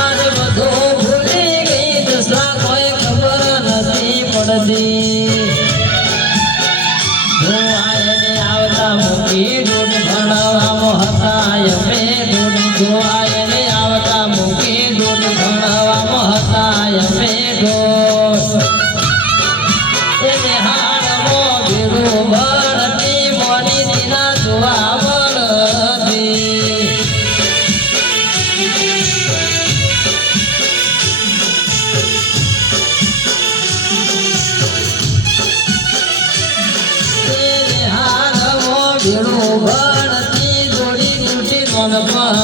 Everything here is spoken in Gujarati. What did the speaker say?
આજે બધું ભૂલી ગઈ દસલા કોઈ ખબર નથી પડતી હું આયને આવતા મૂકી દૂધ ભણવામાં હતા અમે દૂધ જો આયને આવતા મૂકી દૂધ ભણવામાં હતા અમે એને હાડમાં ભીડું ભણતી મોની દીના જોવા મળતી ભીડું ભણતી જોડી દૂધી મન ભણતી